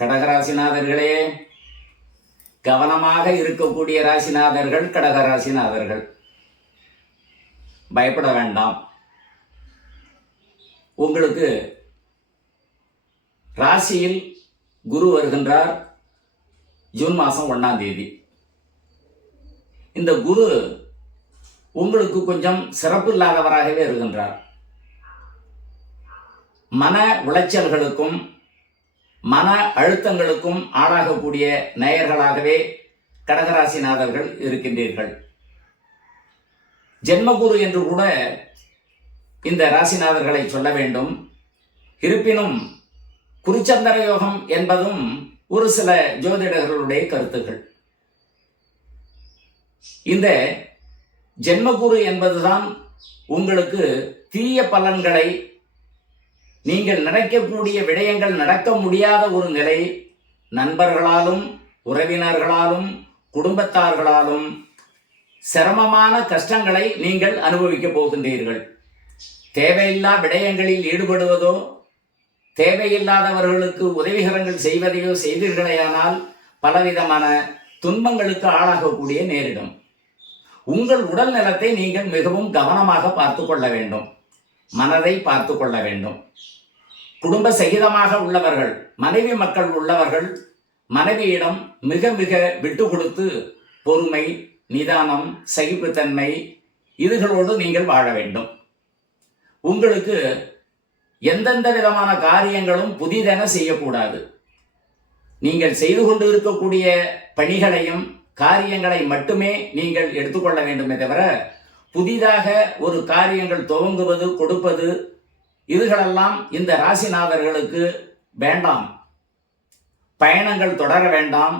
கடகராசிநாதர்களே, கவனமாக இருக்கக்கூடிய ராசிநாதர்கள் கடகராசிநாதர்கள். பயப்பட வேண்டாம். உங்களுக்கு ராசியில் குரு வருகின்றார் ஜூன் மாதம் 1ஆம் தேதி. இந்த குரு உங்களுக்கு கொஞ்சம் சிறப்பு இல்லாதவராகவே இருக்கின்றார். மன உளைச்சல்களுக்கும் மன அழுத்தங்களுக்கும் ஆளாகக்கூடிய நேயர்களாகவே கடகராசிநாதர்கள் இருக்கின்றீர்கள். ஜென்மகுரு என்று கூட இந்த ராசிநாதர்களை சொல்ல வேண்டும். இருப்பினும் குருச்சந்திர யோகம் என்பதும் ஒரு சில ஜோதிடர்களுடைய கருத்துக்கள். இந்த ஜென்மகுரு என்பதுதான் உங்களுக்கு தீய பலன்களை, நீங்கள் நினைக்கக்கூடிய விடயங்கள் நடக்க முடியாத ஒரு நிலை, நண்பர்களாலும் உறவினர்களாலும் குடும்பத்தார்களாலும் சிரமமான கஷ்டங்களை நீங்கள் அனுபவிக்கப் போகின்றீர்கள். தேவையில்லா விடயங்களில் ஈடுபடுவதோ தேவையில்லாதவர்களுக்கு உதவிகரங்கள் செய்வதையோ செய்தீர்களேயானால் பலவிதமான துன்பங்களுக்கு ஆளாகக்கூடிய நேரிடும். உங்கள் உடல் நலத்தை நீங்கள் மிகவும் கவனமாக பார்த்து கொள்ள வேண்டும். மனதை பார்த்து கொள்ள வேண்டும். குடும்ப சகிதமாக உள்ளவர்கள், மனைவி மக்கள் உள்ளவர்கள் மனைவியிடம் மிக மிக விட்டு கொடுத்து பொறுமை, நிதானம், சகிப்புத்தன்மை இதுகளோடு நீங்கள் வாழ வேண்டும். உங்களுக்கு எந்தெந்த விதமான காரியங்களும் புதிதென செய்யக்கூடாது. நீங்கள் செய்து கொண்டு இருக்கக்கூடிய பணிகளையும் காரியங்களை மட்டுமே நீங்கள் எடுத்துக்கொள்ள வேண்டுமே தவிர புதிதாக ஒரு காரியங்கள் துவங்குவது, கொடுப்பது இதுகளெல்லாம் இந்த ராசிநாதர்களுக்கு வேண்டாம். பயணங்கள் தொடர வேண்டாம்.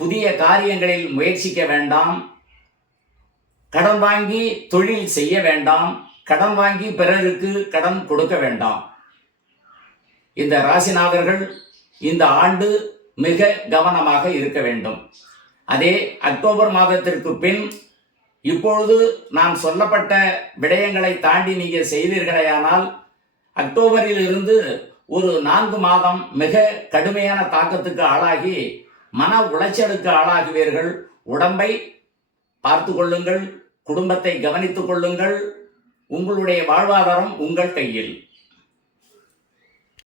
புதிய காரியங்களில் முயற்சிக்க வேண்டாம். கடன் வாங்கி தொழில் செய்ய வேண்டாம். கடன் வாங்கி பிறருக்கு கடன் கொடுக்க வேண்டாம். இந்த ராசிநாதர்கள் இந்த ஆண்டு மிக கவனமாக இருக்க வேண்டும். அதே அக்டோபர் மாதத்திற்கு பின் இப்பொழுது நான் சொல்லப்பட்ட விடயங்களை தாண்டி நீங்கள் செய்தீர்களேயானால் அக்டோபரில் இருந்து ஒரு 4 மாதம் மிக கடுமையான தாக்கத்துக்கு ஆளாகி மன உளைச்சலுக்கு ஆளாகுவீர்கள். உடம்பை பார்த்து கொள்ளுங்கள், குடும்பத்தை கவனித்துக் கொள்ளுங்கள். உங்களுடைய வாழ்வாதாரம் உங்கள் கையில்.